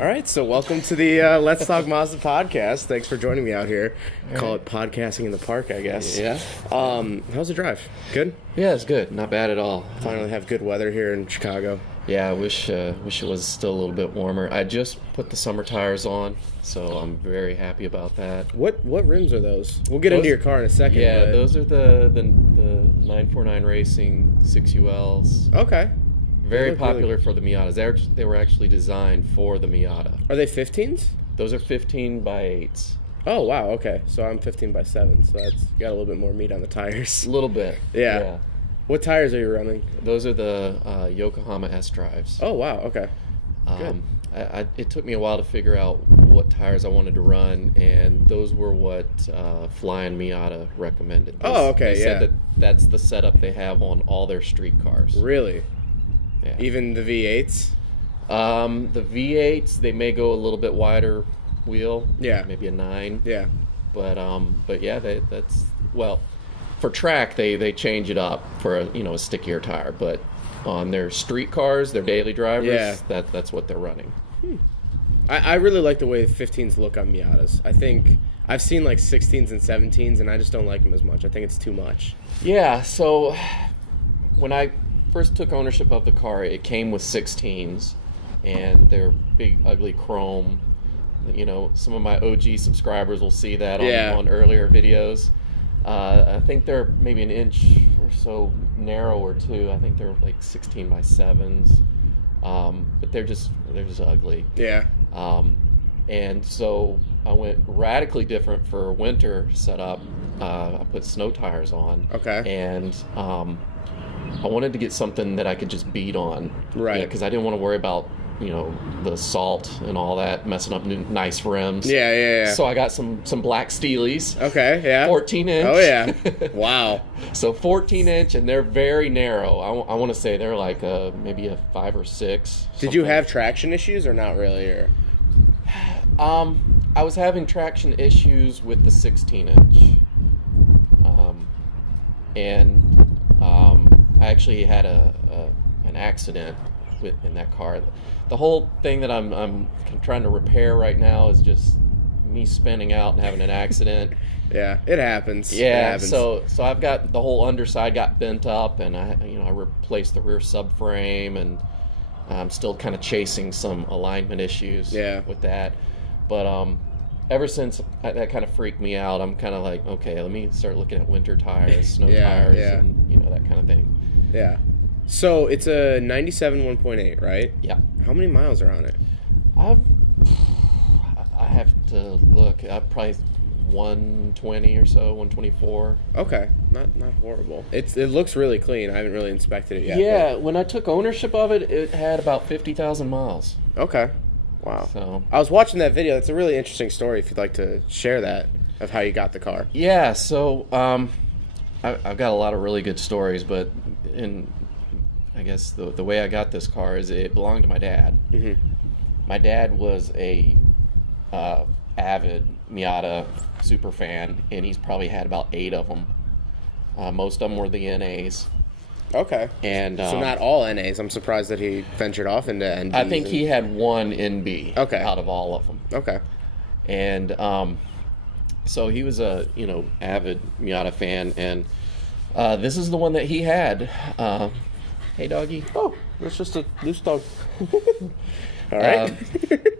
All right, so welcome to the Let's Talk Mazda podcast. Thanks for joining me out here. Call it podcasting in the park, I guess. Yeah. How's the drive? Good? Yeah, it's good. Not bad at all. Finally have good weather here in Chicago. Yeah, I wish it was still a little bit warmer. I just put the summer tires on, so I'm very happy about that. What rims are those? We'll get into your car in a second. Yeah, but... those are the 949 Racing 6ULs. Okay. Very popular for the Miatas. They were actually designed for the Miata. Are they 15s? Those are 15 by 8s. Oh, wow, okay. So I'm 15 by 7, so that's got a little bit more meat on the tires. A little bit. Yeah. What tires are you running? Those are the Yokohama S-Drives. Oh, wow, okay. Good. It took me a while to figure out what tires I wanted to run, and those were what Flying Miata recommended. They said that's the setup they have on all their street cars. Really? Yeah. Even the V8s? The V8s, they may go a little bit wider wheel. Yeah. Maybe a 9. Yeah. But yeah, that's for track they change it up for a stickier tire. But on their street cars, their daily drivers, that's what they're running. I really like the way 15s look on Miatas. I think I've seen like 16s and 17s, and I just don't like them as much. I think it's too much. Yeah. So when I first took ownership of the car, it came with 16s, and they're big, ugly chrome. Some of my OG subscribers will see that on earlier videos. I think they're maybe an inch or so narrower too. I think they're like 16 by 7s, but they're just ugly. Yeah. And so I went radically different for winter setup. I put snow tires on. Okay. And I wanted to get something that I could just beat on. Right. Because I didn't want to worry about, the salt and all that, messing up nice rims. Yeah. So I got some black Steelies. Okay, yeah. 14-inch. Oh, yeah. Wow. So 14-inch, and they're very narrow. I want to say they're like maybe a 5 or 6. Did you have traction issues or not really? Or? I was having traction issues with the 16-inch. I actually had an accident in that car. The whole thing that I'm trying to repair right now is just me spinning out and having an accident. Yeah, it happens. Yeah, it happens. so I've got the whole underside got bent up, and I replaced the rear subframe, and I'm still kind of chasing some alignment issues with that. But ever since that kind of freaked me out, I'm kind of like, okay, let me start looking at winter tires, snow tires, and that kind of thing. Yeah. So it's a 97 1.8, right? Yeah. How many miles are on it? I have to look. Probably 120 or so, 124. Okay, not horrible. It looks really clean. I haven't really inspected it yet. Yeah, when I took ownership of it, it had about 50,000 miles. Okay. Wow. So I was watching that video. It's a really interesting story. If you'd like to share that of how you got the car. Yeah. So I've got a lot of really good stories, but I guess the way I got this car is it belonged to my dad. Mm-hmm. My dad was a avid Miata super fan, and he's probably had about 8 of them. Most of them were the NAs. Okay. And so not all NAs. I'm surprised that he ventured off into NBs. I think he had one NB out of all of them. Okay. And so he was a avid Miata fan, and this is the one that he had. Hey, doggy. Oh, it's just a loose dog. All right.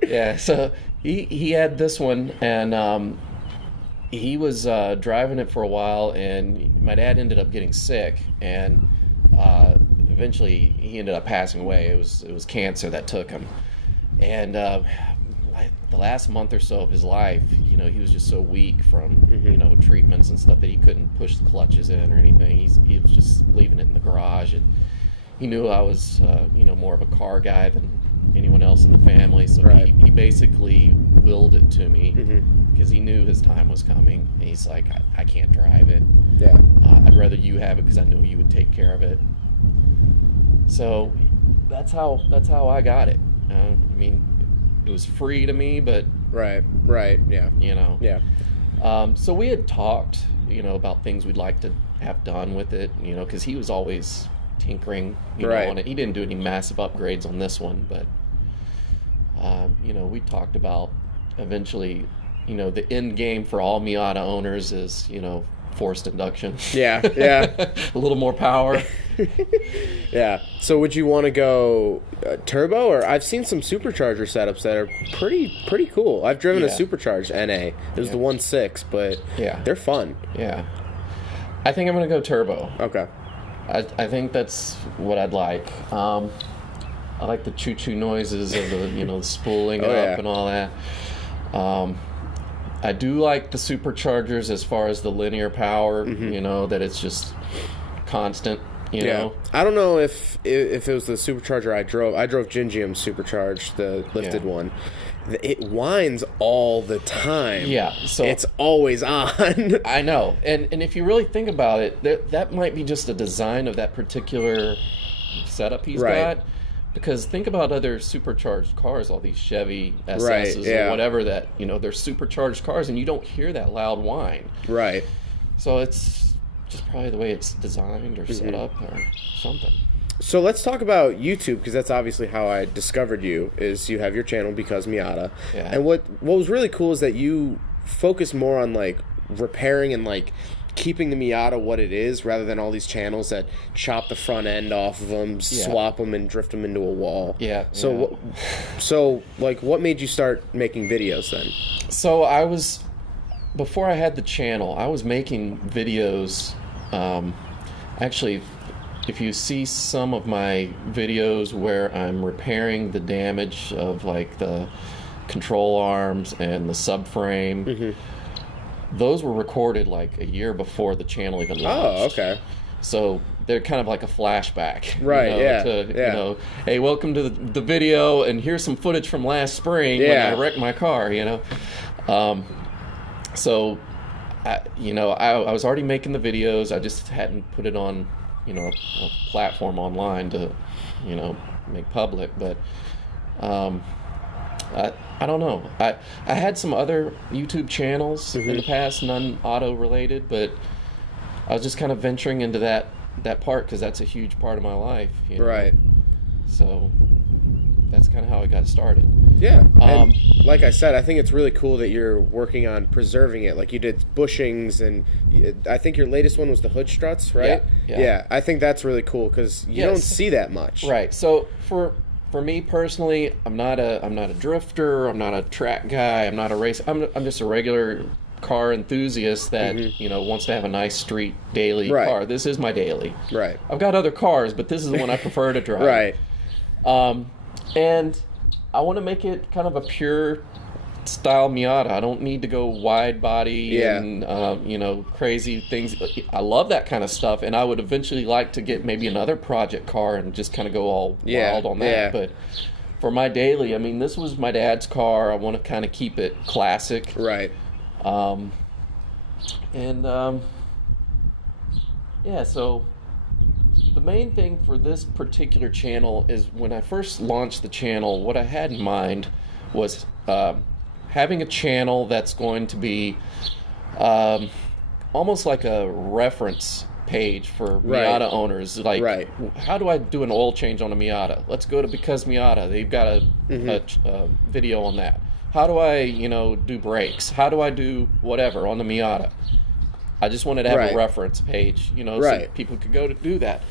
Yeah, so he had this one, and he was driving it for a while, and my dad ended up getting sick, and eventually he ended up passing away. It was cancer that took him, and the last month or so of his life, he was just so weak from treatments and stuff that he couldn't push the clutches in or anything. He was just leaving it in the garage, and he knew I was more of a car guy than anyone else in the family, so he basically willed it to me because he knew his time was coming, and he's like, I can't drive it. Yeah. I'd rather you have it because I knew you would take care of it. So that's how I got it. I mean, it was free to me, but right, yeah, yeah. So we had talked, about things we'd like to have done with it, because he was always tinkering on it. He didn't do any massive upgrades on this one, but We talked about eventually, the end game for all Miata owners is, forced induction. Yeah, yeah. A little more power. Yeah. So would you want to go turbo, or I've seen some supercharger setups that are pretty cool. I've driven a supercharged NA. It was the 1.6, but they're fun. Yeah. I think I'm going to go turbo. Okay. I think that's what I'd like. I like the choo-choo noises of the, the spooling up and all that. I do like the superchargers as far as the linear power, that it's just constant, you know. I don't know if it was the supercharger I drove. I drove Gingium's supercharged, the lifted one. It whines all the time. Yeah, so it's always on. I know. And if you really think about it, that might be just the design of that particular setup he's got. Because think about other supercharged cars, all these Chevy SS's or whatever that, they're supercharged cars, and you don't hear that loud whine. Right. So it's just probably the way it's designed or set up or something. So let's talk about YouTube, because that's obviously how I discovered you, is you have your channel Because Miata. Yeah. And what was really cool is that you focus more on, like, repairing and, like, keeping the Miata what it is, rather than all these channels that chop the front end off of them, swap them, and drift them into a wall. Yeah. So, like, what made you start making videos then? So before I had the channel, I was making videos. Actually, if you see some of my videos where I'm repairing the damage of, like, the control arms and the subframe, those were recorded like a year before the channel even launched. Oh, okay. So they're kind of like a flashback. Right, Hey, welcome to the video, and here's some footage from last spring when I wrecked my car, So, I was already making the videos. I just hadn't put it on, a platform online to, make public. But I don't know. I had some other YouTube channels in the past, none auto related, but I was just kind of venturing into that part because that's a huge part of my life. Right. So that's kind of how it got started. Yeah. And like I said, I think it's really cool that you're working on preserving it. Like you did bushings, and I think your latest one was the hood struts, right? Yeah. I think that's really cool because you don't see that much. Right. So for me personally, I'm not a drifter. I'm not a track guy. I'm not a race. I'm just a regular car enthusiast that wants to have a nice street daily car. This is my daily. Right. I've got other cars, but this is the one I prefer to drive. Right. And I want to make it kind of a pure style Miata. I don't need to go wide body and crazy things. I love that kind of stuff, and I would eventually like to get maybe another project car and just kind of go all wild on that. But for my daily, I mean, this was my dad's car. I want to kind of keep it classic. Right. So the main thing for this particular channel is when I first launched the channel, what I had in mind was having a channel that's going to be almost like a reference page for Miata owners. Like, how do I do an oil change on a Miata? Let's go to Because Miata. They've got a video on that. How do I, do brakes? How do I do whatever on the Miata? I just wanted to have a reference page, so people could go to do that.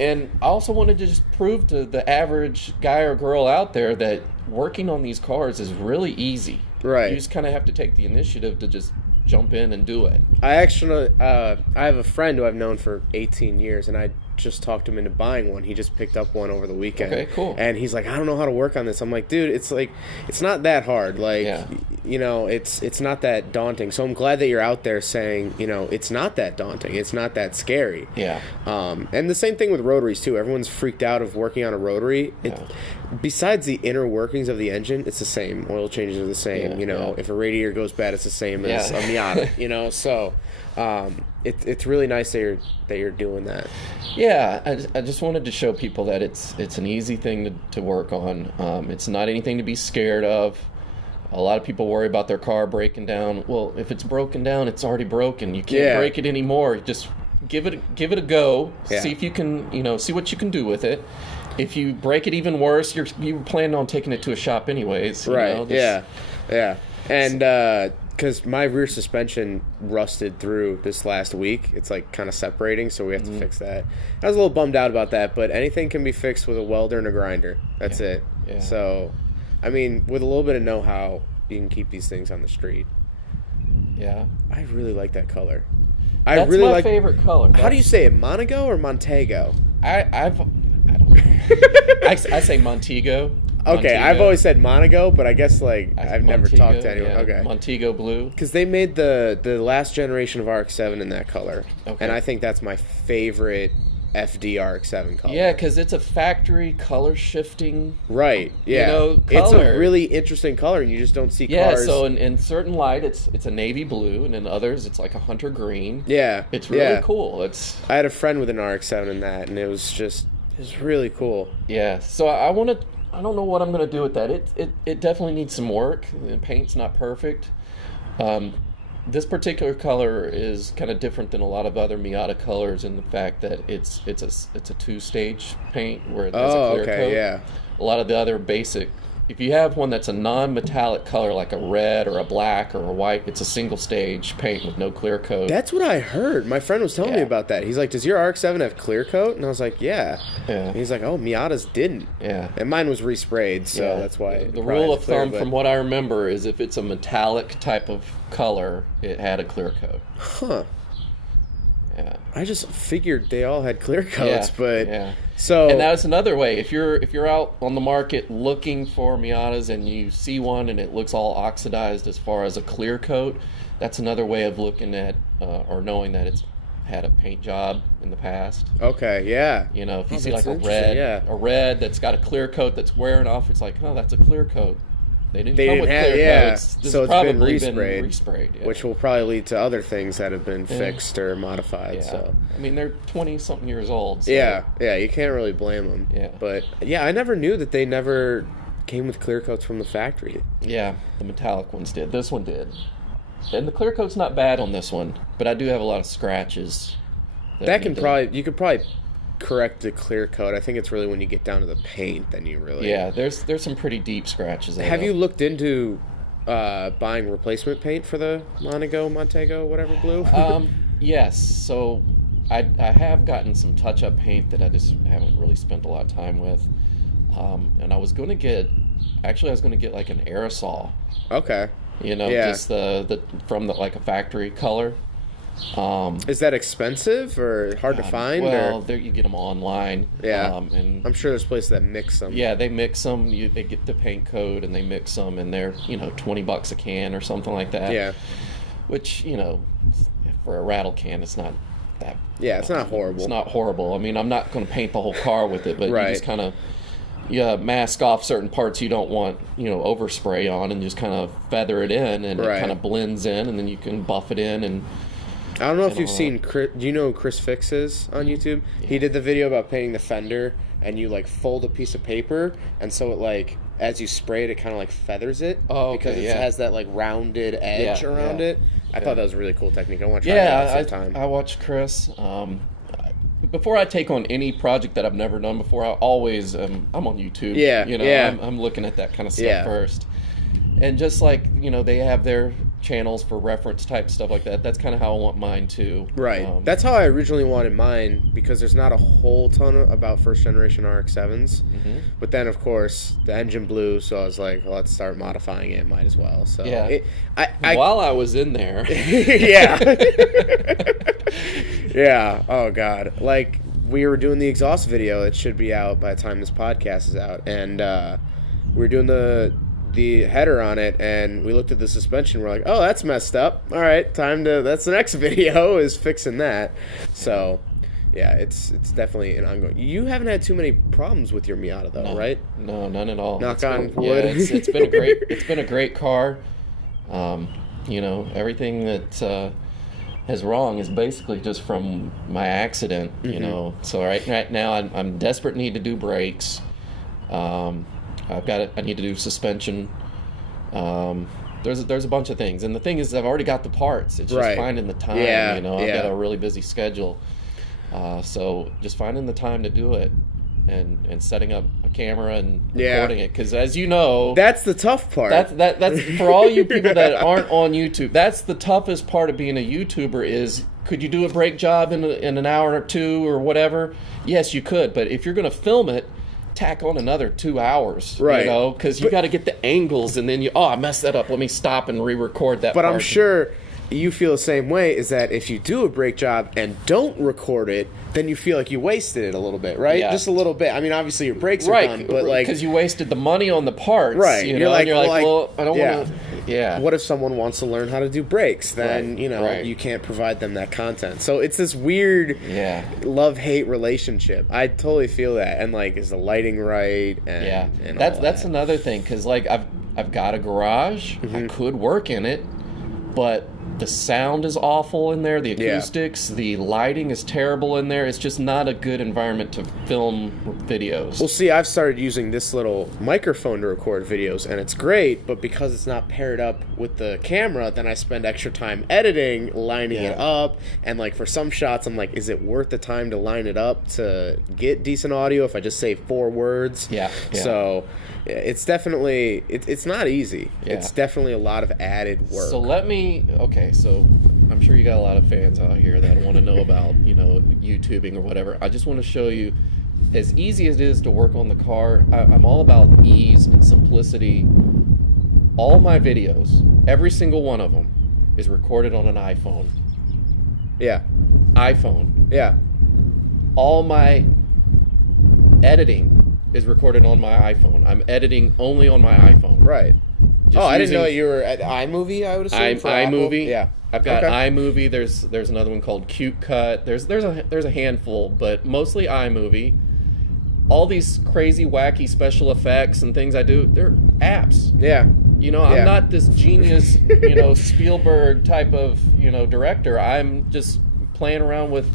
And I also wanted to just prove to the average guy or girl out there that working on these cars is really easy. Right. You just kind of have to take the initiative to just jump in and do it. I actually, I have a friend who I've known for 18 years, and I just talked him into buying one. He just picked up one over the weekend. Okay, cool. And he's like, I don't know how to work on this. I'm like, dude, it's not that hard. Like, it's not that daunting. So I'm glad that you're out there saying, it's not that daunting. It's not that scary. Yeah. And the same thing with rotaries too. Everyone's freaked out of working on a rotary. Besides the inner workings of the engine, it's the same. Oil changes are the same. If a radiator goes bad, it's the same as a Miata. So it's really nice that you're doing that. Yeah, I just wanted to show people that it's an easy thing to work on. It's not anything to be scared of. A lot of people worry about their car breaking down. Well, if it's broken down, it's already broken. You can't break it anymore. Just give it a go. See if you can, see what you can do with it. if you break it even worse, you plan on taking it to a shop anyways. Right. Yeah. And because my rear suspension rusted through this last week, it's like kind of separating, so we have to fix that. I was a little bummed out about that, but anything can be fixed with a welder and a grinder. That's it. Yeah. So, I mean, with a little bit of know-how, you can keep these things on the street. Yeah. I really like that color. That's really my favorite color. How do you say it? Montego or Montego? I don't know. I say Montego. Okay, I've always said Montego, but I guess I've never talked to anyone. Yeah. Okay, Montego blue. Because they made the last generation of RX-7 in that color, and I think that's my favorite FD RX-7 color. Yeah, because it's a factory color shifting. Right. Yeah. Color. It's a really interesting color, and you just don't see cars. Yeah. So in certain light, it's a navy blue, and in others, it's like a hunter green. Yeah. It's really cool. I had a friend with an RX-7 in that, and it was really cool. Yeah. So I don't know what I'm going to do with that. It definitely needs some work. The paint's not perfect. This particular color is kind of different than a lot of other Miata colors in the fact that it's a two-stage paint where it has a clear coat. Yeah. A lot of the other basic, if you have one that's a non-metallic color like a red or a black or a white, it's a single-stage paint with no clear coat. That's what I heard. My friend was telling me about that. He's like, "Does your RX-7 have clear coat?" And I was like, "Yeah." And he's like, "Oh, Miata's didn't." Yeah. And mine was resprayed, so that's why. The rule of thumb, from what I remember, is if it's a metallic type of color, it had a clear coat. Huh. Yeah. I just figured they all had clear coats, but and that's another way. If you're out on the market looking for Miatas and you see one and it looks all oxidized as far as a clear coat, that's another way of looking at or knowing that it's had a paint job in the past. Okay, yeah. You know, if you see like a red that's got a clear coat that's wearing off, it's like, oh, that's a clear coat. They didn't come with clear coats. So it's been resprayed, which will probably lead to other things that have been fixed or modified. Yeah. So I mean, they're 20-something years old. So. Yeah, you can't really blame them. Yeah. But I never knew that they never came with clear coats from the factory. Yeah, the metallic ones did. This one did. And the clear coat's not bad on this one, but I do have a lot of scratches. You could probably correct the clear coat. I think it's really when you get down to the paint then you really... Yeah, there's some pretty deep scratches. Have you looked into buying replacement paint for the Montego, whatever blue? Yes. So I have gotten some touch-up paint that I just haven't really spent a lot of time with. And I was going to get like an aerosol. Okay. You know, just the from like a factory color. Is that expensive or hard to find? Well, there you get them online. Yeah, and I'm sure there's places that mix them. Yeah, they mix them. They get the paint code and they mix them, and they're $20 a can or something like that. Yeah, which for a rattle can, it's not that. Yeah, it's not horrible. It's not horrible. I mean, I'm not going to paint the whole car with it, but you just kind of mask off certain parts you don't want overspray on, and just kind of feather it in, and it kind of blends in, and then you can buff it in and. I don't know if you've seen Chris, do you know who Chris Fix is on YouTube? Yeah. He did the video about painting the fender, and you fold a piece of paper, and so it as you spray it, it kind of feathers it. Oh, okay, because it has that rounded edge around it. I thought that was a really cool technique. I want to try that sometime. I watched Chris. Before I take on any project that I've never done before, I always I'm on YouTube. I'm looking at that kind of stuff first. And just they have their channels for reference type stuff like that. That's kind of how I want mine too. Right. That's how I originally wanted mine, because there's not a whole ton about first generation RX-7s. Mm-hmm. But then, of course, the engine blew, so I was like, well, let's start modifying it. Might as well. So while I was in there. Yeah. Oh, God. We were doing the exhaust video that should be out by the time this podcast is out. And we were doing the header on it, and we looked at the suspension. We're like, oh, that's messed up. All right, that's the next video is fixing that. So yeah, it's definitely an ongoing. You haven't had too many problems with your Miata though, right? No, none at all. Knock on wood. It's been a great car. Everything that is wrong is basically just from my accident. So right now I'm desperate need to do brakes. I need to do suspension. There's a bunch of things, and the thing is, I've already got the parts. It's just finding the time. I've got a really busy schedule, so just finding the time to do it. and setting up a camera and recording it. Because as you know, that's the tough part. That's for all you people that aren't on YouTube. That's the toughest part of being a YouTuber is, could you do a brake job in an hour or two or whatever? Yes, you could. But if you're going to film it, tack on another 2 hours, right? You know, because you got to get the angles, and then I messed that up. Let me stop and re-record that. But I'm sure you feel the same way, is that if you do a brake job and don't record it, then you feel like you wasted it a little bit, right? Yeah. Just a little bit. I mean, obviously your brakes are done, but like, because you wasted the money on the parts, right? You know? You're like, well, I don't want to. Yeah. What if someone wants to learn how to do brakes? Then you can't provide them that content. So it's this weird love-hate relationship. I totally feel that. And like, is the lighting right? And, and that's another thing, because like I've got a garage. I could work in it, but the sound is awful in there. The acoustics, the lighting is terrible in there. It's just not a good environment to film videos. Well, see, I've started using this little microphone to record videos, and it's great, but because it's not paired up with the camera, then I spend extra time editing, lining it up, and like for some shots, I'm like, is it worth the time to line it up to get decent audio if I just say 4 words? Yeah. So it's definitely, it's not easy. Yeah. It's definitely a lot of added work. So so I'm sure you got a lot of fans out here that want to know about, YouTubing or whatever. I just want to show you, as easy as it is to work on the car, I'm all about ease and simplicity. All my videos, every single one of them, is recorded on an iPhone. Yeah. iPhone. Yeah. All my editing is recorded on my iPhone. I'm editing only on my iPhone. Right. I didn't know you were at iMovie, I would assume, for iMovie. Apple? Yeah. I've got iMovie. There's another one called Cute Cut. There's a handful, but mostly iMovie. All these crazy, wacky special effects and things I do, they're apps. Yeah. I'm not this genius, Spielberg type of, director. I'm just playing around with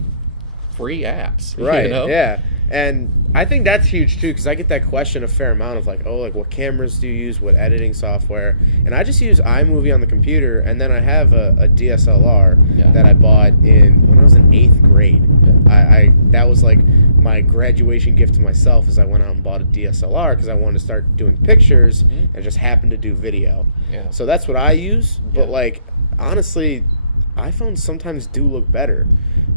free apps. Right. Yeah. And I think that's huge too, because I get that question a fair amount of like, what cameras do you use, what editing software? And I just use iMovie on the computer, and then I have a DSLR that I bought when I was in 8th grade. Yeah. That was like my graduation gift to myself, is I went out and bought a DSLR because I wanted to start doing pictures and just happened to do video. Yeah. So that's what I use. But like, honestly, iPhones sometimes do look better.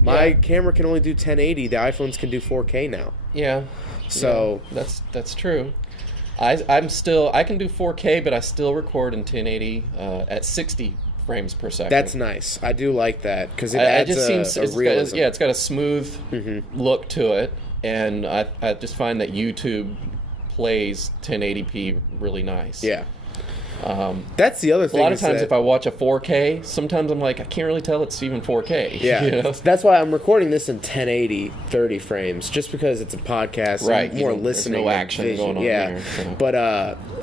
My camera can only do 1080. The iPhones can do 4K now. Yeah. So that's true. I can do 4K, but I still record in 1080 at 60 frames per second. That's nice. I do like that, because it adds a realism. It's got a smooth look to it, and I just find that YouTube plays 1080p really nice. Yeah. That's the other thing. A lot of times, if I watch a 4K, sometimes I'm like, I can't really tell it's even 4K. Yeah, that's why I'm recording this in 1080, 30 frames, just because it's a podcast, right? More listening, there's no action going on there. So. But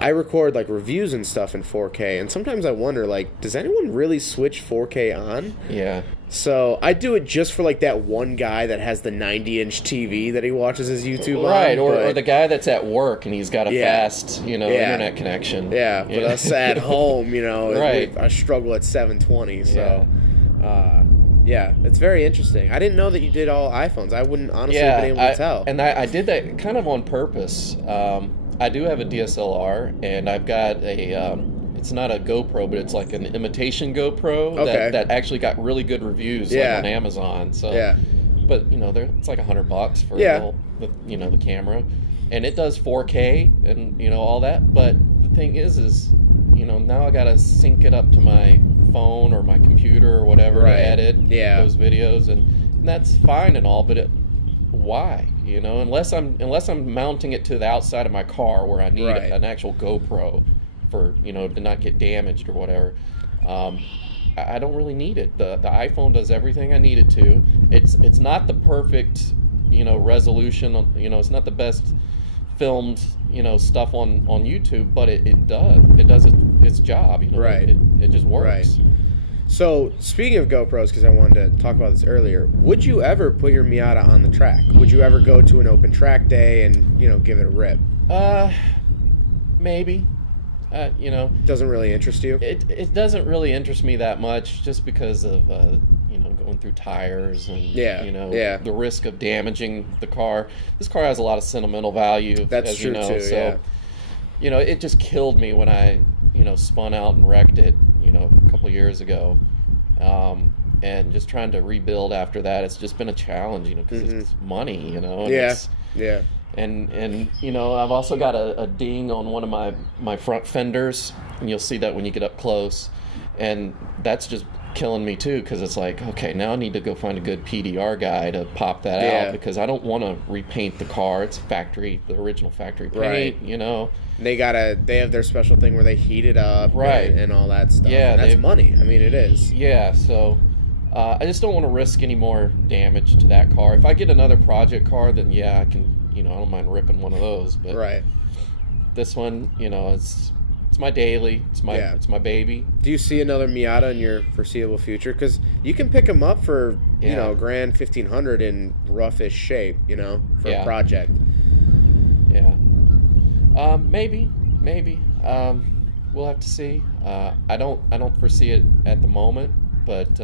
I record like reviews and stuff in 4K, and sometimes I wonder, like, does anyone really switch 4K on? Yeah. So I do it just for like that one guy that has the 90-inch TV that he watches his YouTube on. Right, or the guy that's at work and he's got a fast, internet connection. Yeah, but us at home, right. I struggle at 720. So, it's very interesting. I didn't know that you did all iPhones. I wouldn't honestly have been able to tell. And I did that kind of on purpose. I do have a DSLR, and I've got a... it's not a GoPro, but it's like an imitation GoPro that actually got really good reviews on Amazon. So, but it's like $100 for the camera, and it does 4K and all that. But the thing is now I gotta sync it up to my phone or my computer or whatever to edit those videos, and that's fine and all. But why? Unless I'm mounting it to the outside of my car where I need an actual GoPro for to not get damaged or whatever. I don't really need it. The iPhone does everything I need it to. It's not the perfect resolution. It's not the best filmed stuff on YouTube, but it does its job. Right. It just works. Right. So speaking of GoPros, because I wanted to talk about this earlier, would you ever put your Miata on the track? Would you ever go to an open track day and give it a rip? Maybe. Doesn't really interest you? It doesn't really interest me that much, just because of going going through tires and yeah. the risk of damaging the car. This car has a lot of sentimental value. That's as true you know, too. so it just killed me when I spun out and wrecked it a couple years ago. And just trying to rebuild after that, it's just been a challenge, because it's money, and yeah. And I've also got a ding on one of my front fenders, and you'll see that when you get up close, and that's just killing me too, because it's like, okay, now I need to go find a good PDR guy to pop that out, because I don't want to repaint the car. It's the original factory paint, right. They have their special thing where they heat it up, right, and all that stuff. Yeah, and that's money. I mean, it is. Yeah, so I just don't want to risk any more damage to that car. If I get another project car, then I can, I don't mind ripping one of those. But right. This one, it's my daily. It's my baby. Do you see another Miata in your foreseeable future? Because you can pick them up for grand 1,500 in roughish shape, for a project. Yeah. Maybe. We'll have to see. I don't foresee it at the moment, but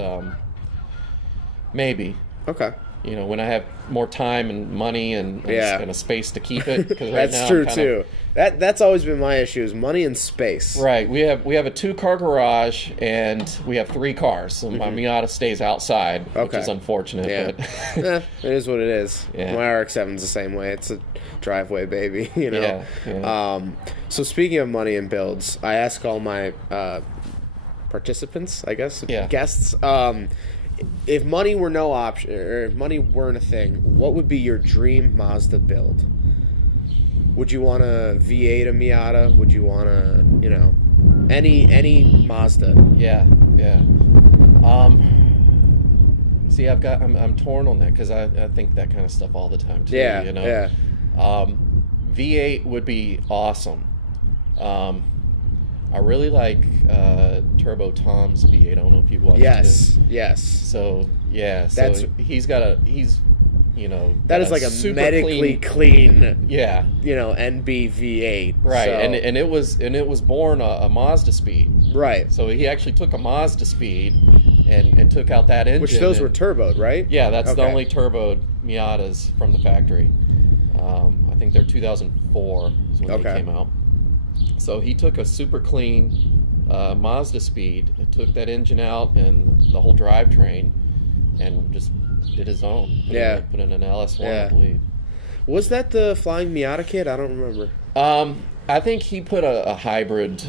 maybe. Okay. When I have more time and money and a space to keep it. Cause right that's now true too. That's always been my issue, is money and space. Right. We have a 2-car garage and we have 3 cars. So my Miata stays outside, which is unfortunate. Yeah. But it is what it is. Yeah. My RX-7's the same way. It's a driveway baby, Yeah. So speaking of money and builds, I ask all my participants, I guess, guests, if money were no option, or if money weren't a thing, what would be your dream Mazda build? Would you want a V8, a Miata? Would you want a, any Mazda? Yeah. See, I'm torn on that, because I think that kind of stuff all the time too. Yeah. V8 would be awesome. I really like Turbo Tom's V8. I don't know if you've watched it. Yes. So he's that is like a super medically clean NB V8. Right, so. and it was born a Mazda speed. Right. So he actually took a Mazda speed and took out that engine. Which those were turboed, right? Yeah, that's the only turboed Miatas from the factory. I think they're 2004 is when they came out. So he took a super clean Mazda speed, and took that engine out and the whole drivetrain, and just did his own. Put in an LS1, I believe. Was that the Flying Miata kit? I don't remember. I think he put a hybrid,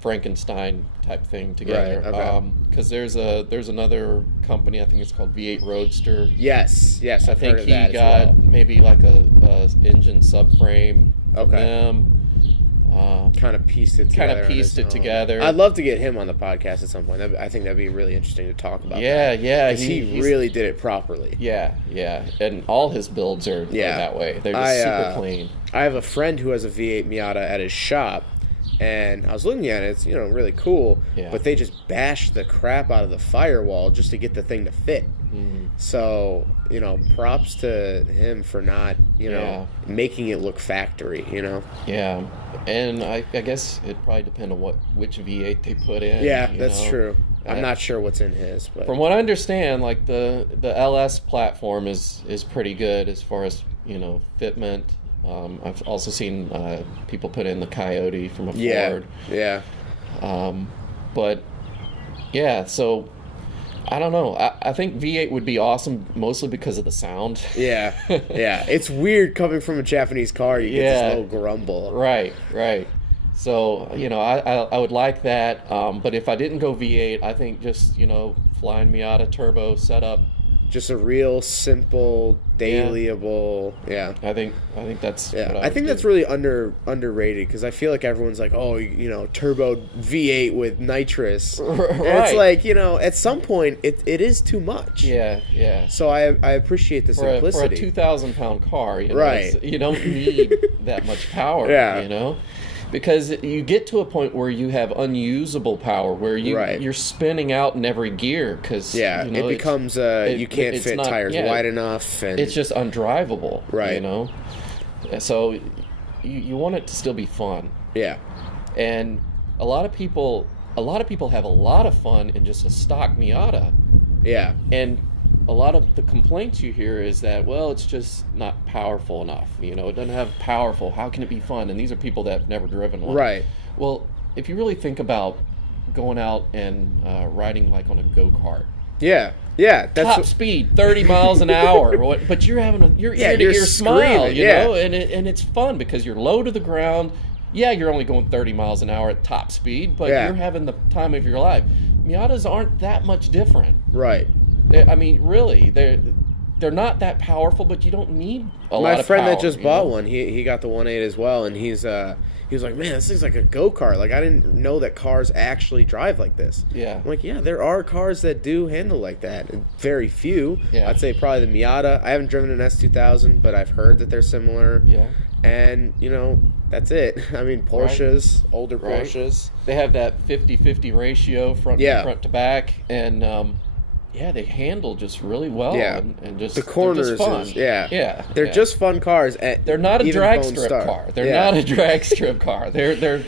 Frankenstein type thing together. Right, okay. Because there's another company, I think it's called V8 Roadster. Yes, I I've think heard of he that got as well. maybe like a engine subframe from them. Kind of pieced it together. I'd love to get him on the podcast at some point. I think that'd be really interesting to talk about. Yeah. Because he really did it properly. Yeah. And all his builds are that way. They're just super clean. I have a friend who has a V8 Miata at his shop, and I was looking at it. It's really cool, but they just bashed the crap out of the firewall just to get the thing to fit. So props to him for not making it look factory. Yeah, and I guess it probably depends on which V8 they put in. Yeah, that's true. I'm not sure what's in his, but from what I understand, like the LS platform is pretty good as far as fitment. I've also seen people put in the Coyote from a Ford. Yeah. But yeah, so I don't know. I think V8 would be awesome, mostly because of the sound. Yeah. It's weird coming from a Japanese car. You get this little grumble. Right. So I would like that. But if I didn't go V8, I think just Flying Miata turbo setup. Just a real simple, dailyable. Yeah. I think that's. Yeah. I think that's really underrated, because I feel like everyone's like, turbo V8 with nitrous. Right. And it's like, at some point it is too much. Yeah. So I appreciate the simplicity. For a 2,000-pound car, right. You don't need that much power. Yeah. Because you get to a point where you have unusable power, where you're spinning out in every gear, because it becomes you can't fit tires wide enough, and it's just undrivable. Right. So you want it to still be fun. Yeah. And a lot of people have a lot of fun in just a stock Miata, Yeah. And a lot of the complaints you hear is that, well, it's just not powerful enough. You know, it doesn't have powerful. How can it be fun? And these are people that have never driven one. Right. Well, if you really think about going out and riding like on a go-kart. Yeah. Yeah. That's top speed, 30 miles an hour. But you're having you're ear to ear smile, you know, and it's fun because you're low to the ground. Yeah, you're only going 30 miles an hour at top speed, but you're having the time of your life. Miatas aren't that much different. Right. I mean, really, they're not that powerful, but you don't need a lot of power. My friend that just bought one, he got the 1.8 as well, and he was like, man, this thing's like a go-kart. Like, I didn't know that cars actually drive like this. Yeah. I'm like, yeah, there are cars that do handle like that. Very few. Yeah. I'd say probably the Miata. I haven't driven an S2000, but I've heard that they're similar. Yeah. And, you know, that's it. I mean, Porsches, older Porsches. They have that 50-50 ratio front to back, and they handle just really well. Yeah. And just the corners, just fun. They're just fun cars. They're not a drag strip car. They're not a drag strip car. They're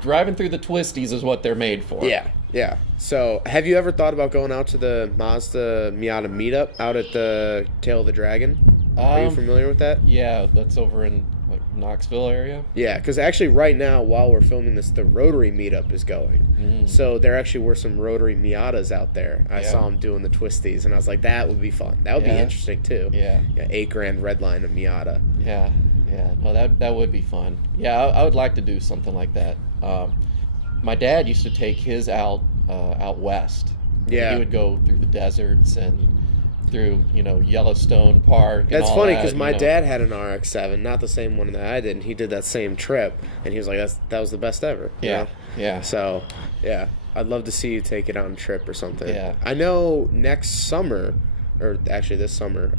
driving through the twisties is what they're made for. Yeah. Yeah. So, have you ever thought about going out to the Mazda Miata meetup out at the Tail of the Dragon? Are you familiar with that? Yeah, that's over in Knoxville area. Yeah, because actually right now, while we're filming this, the Rotary meetup is going. So there actually were some Rotary Miatas out there. I saw them doing the twisties, and I was like, that would be fun. That would be interesting too. Yeah, $8,000 redline of Miata. Yeah. No, that would be fun. Yeah, I would like to do something like that. My dad used to take his out west. Yeah, he would go through the deserts and through Yellowstone Park. That's funny because my dad had an RX-7, not the same one that I did. And he did that same trip, and he was like, "That was the best ever." Yeah. So, yeah, I'd love to see you take it on a trip or something. Yeah. I know next summer, or actually this summer,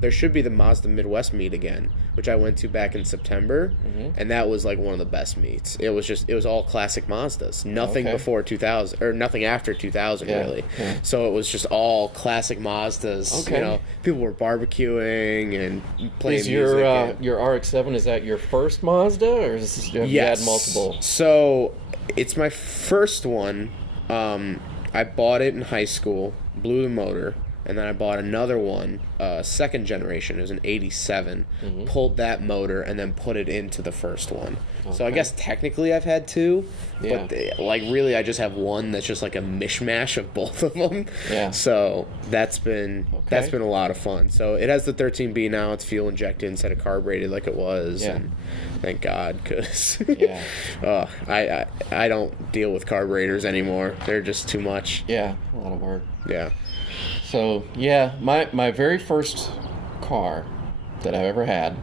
there should be the Mazda Midwest meet again, which I went to back in September, and that was like one of the best meets. It was all classic Mazdas, nothing before 2000 or nothing after 2000 really. Yeah. So it was just all classic Mazdas. Okay. You know, people were barbecuing and playing music. Your RX-7, is that your first Mazda, or have you had multiple? So it's my first one. I bought it in high school, blew the motor. And then I bought another one, second generation. It was an 87. Pulled that motor and then put it into the first one. Okay. So I guess technically I've had two. Yeah. But really I just have one that's just like a mishmash of both of them. Yeah. So that's been a lot of fun. So it has the 13B now. It's fuel injected instead of carbureted like it was. Yeah. And thank God, because I don't deal with carburetors anymore. They're just too much. Yeah, a lot of work. Yeah. So, yeah, my very first car that I've ever had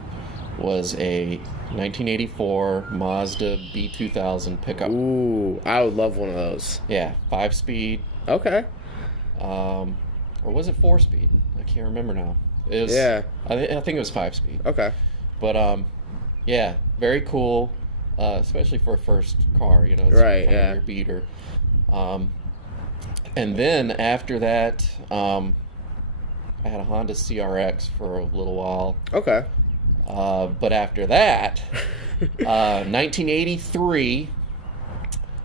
was a 1984 Mazda B2000 pickup. Ooh, I would love one of those. Yeah, 5-speed. Okay. Or was it 4-speed? I can't remember now. It was, I think it was 5-speed. Okay. But, yeah, very cool, especially for a first car, It's kind of your beater. And then after that, I had a Honda CRX for a little while. Okay. But after that, 1983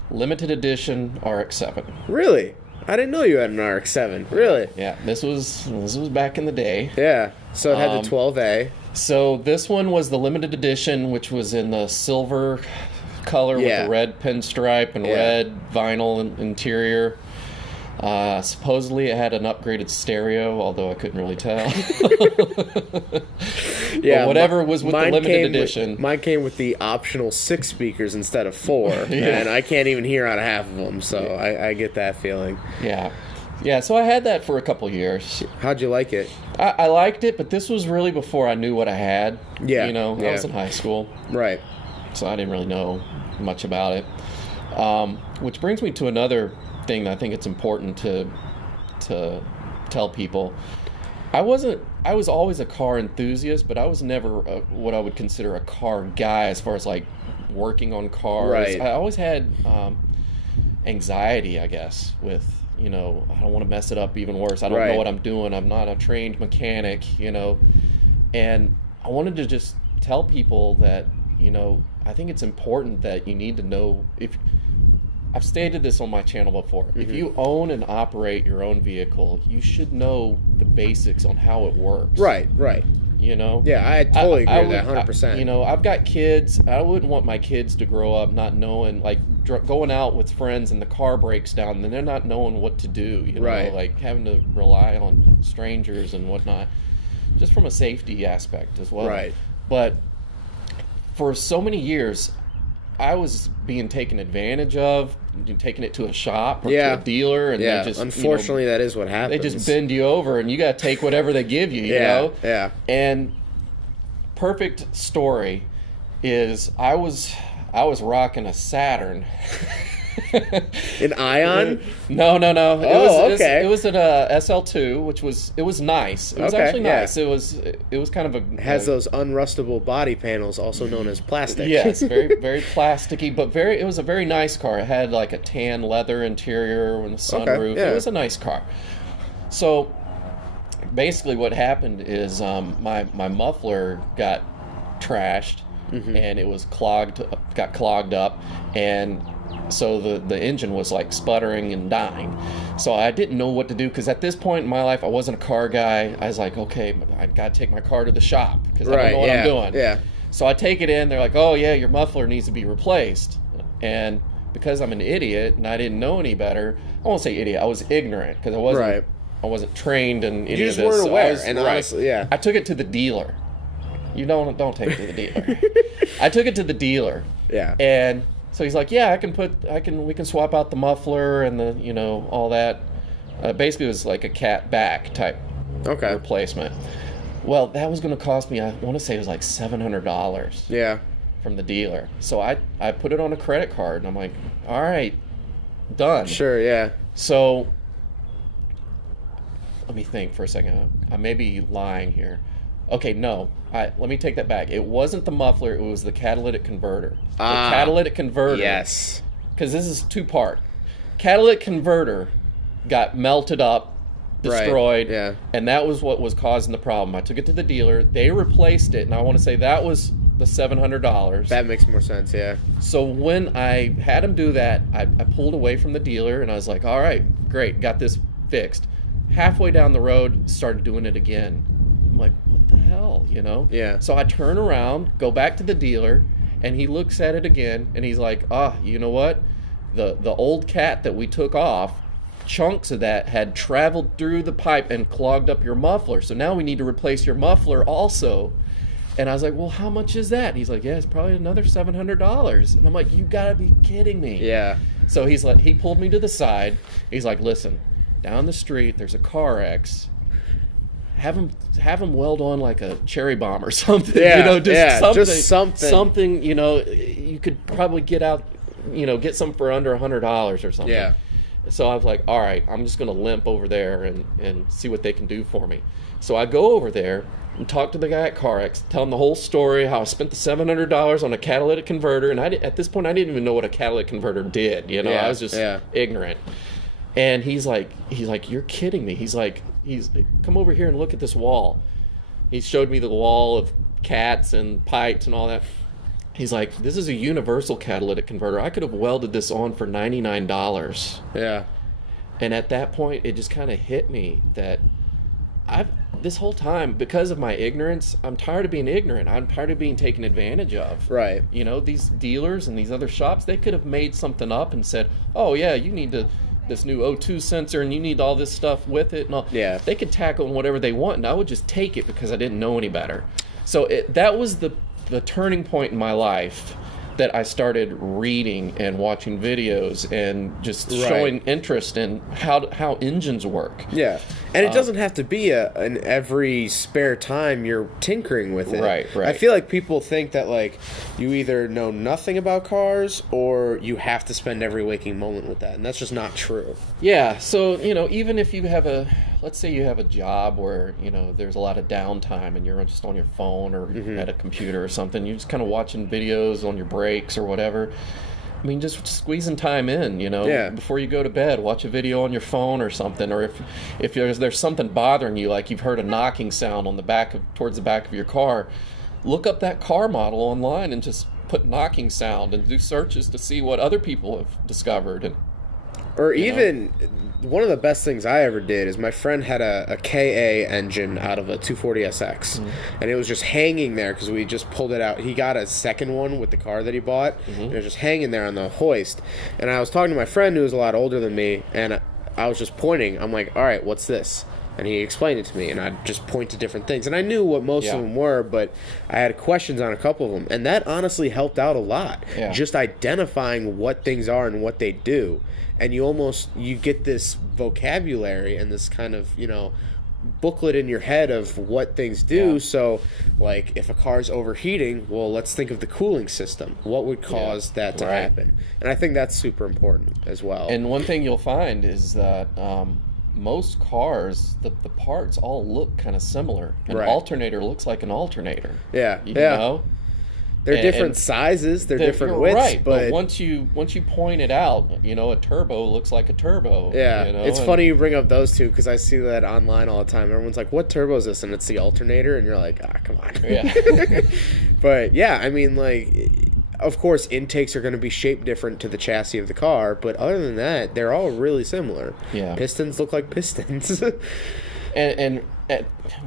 limited edition RX-7. Really? I didn't know you had an RX-7. Really? Yeah. This was back in the day. Yeah. So it had the 12A. So this one was the limited edition, which was in the silver color with the red pinstripe and red vinyl interior. Supposedly it had an upgraded stereo, although I couldn't really tell. But whatever was with the limited edition. Mine came with the optional 6 speakers instead of 4, and I can't even hear out of half of them, so I get that feeling. Yeah, so I had that for a couple years. How'd you like it? I liked it, but this was really before I knew what I had. Yeah. I was in high school. Right. So I didn't really know much about it. Which brings me to another thing that I think it's important to tell people. I was always a car enthusiast, but I was never what I would consider a car guy as far as like working on cars. Right. I always had anxiety, I guess, with I don't want to mess it up even worse. I don't know what I'm doing. I'm not a trained mechanic, and I wanted to just tell people that I think it's important that you need to know I've stated this on my channel before. If you own and operate your own vehicle, you should know the basics on how it works. Right. You know? Yeah, I totally agree with that, 100%. You know, I've got kids. I wouldn't want my kids to grow up not knowing, like, going out with friends and the car breaks down, and they're not knowing what to do. You know, like having to rely on strangers and whatnot, just from a safety aspect as well. Right. But for so many years, I was being taken advantage of, taking it to a shop or to a dealer, and they just, unfortunately, that is what happens. They just bend you over, and you got to take whatever they give you. You know? Yeah. And perfect story is I was rocking a Saturn. An Ion? No. Okay. It was an SL2, which was nice. It was actually nice. It was kind of it has those unrustable body panels, also known as plastic. Yes, very very plasticky, but it was a very nice car. It had like a tan leather interior and a sunroof. It was a nice car. So basically, what happened is my muffler got trashed, and it was got clogged up, and so the engine was like sputtering and dying. So I didn't know what to do, because at this point in my life I wasn't a car guy. I was like, okay, I gotta take my car to the shop because I don't know what I'm doing. Yeah. So I take it in. They're like, oh yeah, your muffler needs to be replaced. And because I'm an idiot and I didn't know any better, I won't say idiot, I was ignorant, because I wasn't trained in any of this. You just weren't aware. And honestly, I took it to the dealer. You don't take it to the dealer. I took it to the dealer. Yeah. And so he's like, yeah, we can swap out the muffler and all that. Basically, it was like a cat back type replacement. Well, that was going to cost me, I want to say it was like $700. Yeah. From the dealer. So I put it on a credit card, and I'm like, all right, done. Sure, yeah. So let me think for a second. I may be lying here. Okay, no. Let me take that back. It wasn't the muffler. It was the catalytic converter. The catalytic converter. Yes. Because this is two-part. Catalytic converter got melted up, destroyed, and that was what was causing the problem. I took it to the dealer. They replaced it, and I want to say that was the $700. That makes more sense, yeah. So when I had him do that, I pulled away from the dealer, and I was like, all right, great, got this fixed. Halfway down the road, started doing it again. I'm like, what the hell, Yeah. So I turn around, go back to the dealer, and he looks at it again, and he's like, you know what? The old cat that we took off, chunks of that had traveled through the pipe and clogged up your muffler. So now we need to replace your muffler also. And I was like, well, how much is that? And he's like, yeah, it's probably another $700. And I'm like, you gotta be kidding me. Yeah. So he's like, he pulled me to the side. He's like, listen, down the street, there's a CarX. Have him weld on like a cherry bomb or something. Yeah, just something. Something, you could probably get out, get some for under $100 or something. Yeah. So I was like, all right, I'm just going to limp over there and see what they can do for me. So I go over there and talk to the guy at CarX, tell him the whole story, how I spent the $700 on a catalytic converter. And at this point, I didn't even know what a catalytic converter did. I was just ignorant. And he's like, you're kidding me. He's come over here and look at this wall. He showed me the wall of cats and pipes and all that. He's like, this is a universal catalytic converter. I could have welded this on for $99. Yeah. And at that point, it just kind of hit me that this whole time, because of my ignorance, I'm tired of being ignorant. I'm tired of being taken advantage of. Right. These dealers and these other shops, they could have made something up and said, oh, yeah, you need this new O2 sensor and you need all this stuff with it. And all. Yeah. They could tack on whatever they want, and I would just take it because I didn't know any better. So that was the turning point in my life that I started reading and watching videos and just showing interest in how engines work. Yeah. And it doesn't have to be an every spare time you're tinkering with it. Right. I feel like people think that, like, you either know nothing about cars or you have to spend every waking moment with that. And that's just not true. Yeah. So, even if you have let's say you have a job where, there's a lot of downtime and you're just on your phone or at a computer or something, you're just kind of watching videos on your breaks or whatever. I mean, just squeezing time in, before you go to bed, watch a video on your phone or something. Or if there's something bothering you, like you've heard a knocking sound on towards the back of your car, look up that car model online and just put knocking sound and do searches to see what other people have discovered. And or even one of the best things I ever did is my friend had a KA engine out of a 240SX, and it was just hanging there because we just pulled it out. He got a second one with the car that he bought, and it was just hanging there on the hoist. And I was talking to my friend who was a lot older than me, and I was just pointing. I'm like, all right, what's this? And he explained it to me, and I'd just point to different things. And I knew what most of them were, but I had questions on a couple of them. And that honestly helped out a lot, just identifying what things are and what they do. And you get this vocabulary and this kind of, booklet in your head of what things do. So, like, if a car's overheating, well, let's think of the cooling system. What would cause that to happen? And I think that's super important as well. And one thing you'll find is that most cars, the parts all look kind of similar. An alternator looks like an alternator. You know? They're different sizes, they're different widths. Right, but once you point it out, a turbo looks like a turbo. Yeah, it's funny you bring up those two because I see that online all the time. Everyone's like, what turbo is this? And it's the alternator, and you're like, come on. Yeah. But, yeah, I mean, like, of course, intakes are going to be shaped different to the chassis of the car, but other than that, they're all really similar. Yeah. Pistons look like pistons. And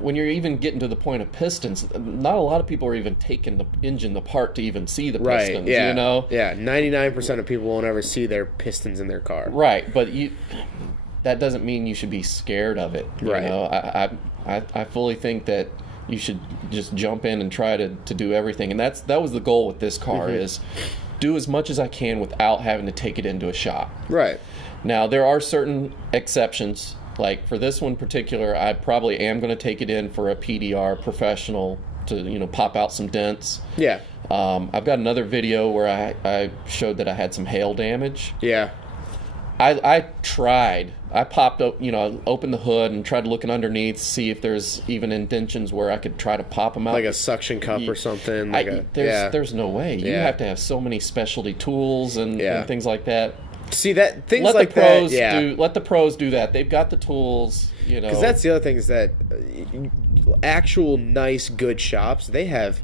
when you're even getting to the point of pistons, not a lot of people are even taking the engine apart to even see the pistons, Yeah, 99% of people won't ever see their pistons in their car. Right, but that doesn't mean you should be scared of it. You know? I fully think that you should just jump in and try to do everything. And that was the goal with this car, is do as much as I can without having to take it into a shop. Right. Now, there are certain exceptions. Like for this one in particular, I probably am going to take it in for a PDR professional to, pop out some dents. Yeah. I've got another video where I showed that I had some hail damage. Yeah. I tried. I popped up, opened the hood and tried looking underneath, see if there's even indentions where I could try to pop them out. Like a suction cup or something. There's no way. You have to have so many specialty tools and things like that. See that things like that. Let the pros do that. They've got the tools. Because that's the other thing is that actual nice good shops, they have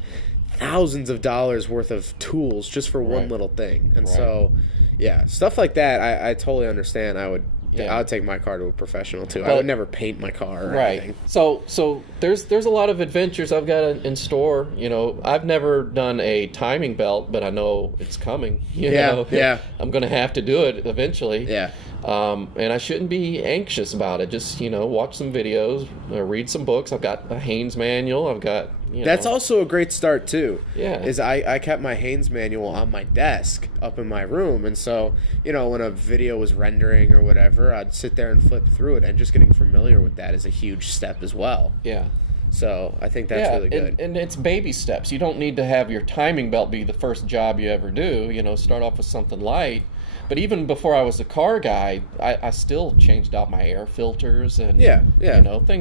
thousands of dollars worth of tools just for one little thing, and so stuff like that. I totally understand. I would take my car to a professional too. I would never paint my car or anything. So there's a lot of adventures I've got in store. I've never done a timing belt, but I know it's coming. I'm going to have to do it eventually. Yeah. And I shouldn't be anxious about it. Just watch some videos, read some books. I've got a Haynes manual. I've got. That's also a great start too. Yeah. Is I kept my Haynes manual on my desk up in my room, and so when a video was rendering or whatever, I'd sit there and flip through it, and just getting familiar with that is a huge step as well. Yeah. So I think that's really good. And it's baby steps. You don't need to have your timing belt be the first job you ever do. Start off with something light. But even before I was a car guy, I still changed out my air filters and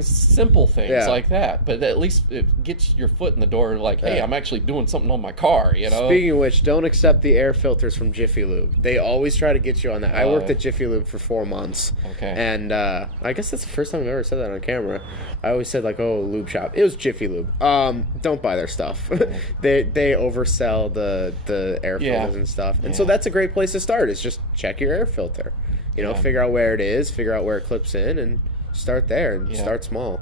simple things like that. But at least it gets your foot in the door, like, hey, I'm actually doing something on my car. Speaking of which, don't accept the air filters from Jiffy Lube. They always try to get you on that. I worked at Jiffy Lube for 4 months. Okay. And I guess that's the first time I've ever said that on camera. I always said lube shop. It was Jiffy Lube. Don't buy their stuff. They oversell the air filters and stuff. And so that's a great place to start. Is just check your air filter. Figure out where it is, figure out where it clips in, and start there and start small.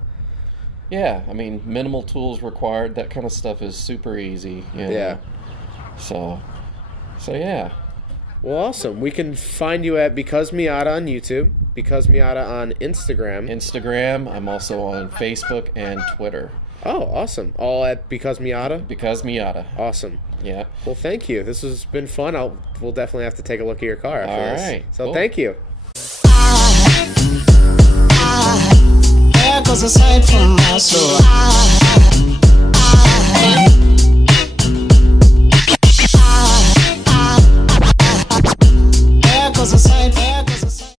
Yeah, I mean, minimal tools required. That kind of stuff is super easy. Yeah. So yeah. Well, awesome. We can find you at Because Miata on YouTube, Because Miata on Instagram. I'm also on Facebook and Twitter. Oh, awesome. All at Because Miata? Because Miata. Awesome. Yeah. Well, thank you. This has been fun. We'll definitely have to take a look at your car after this. All right. So cool. Thank you. There goes a sight from my soul.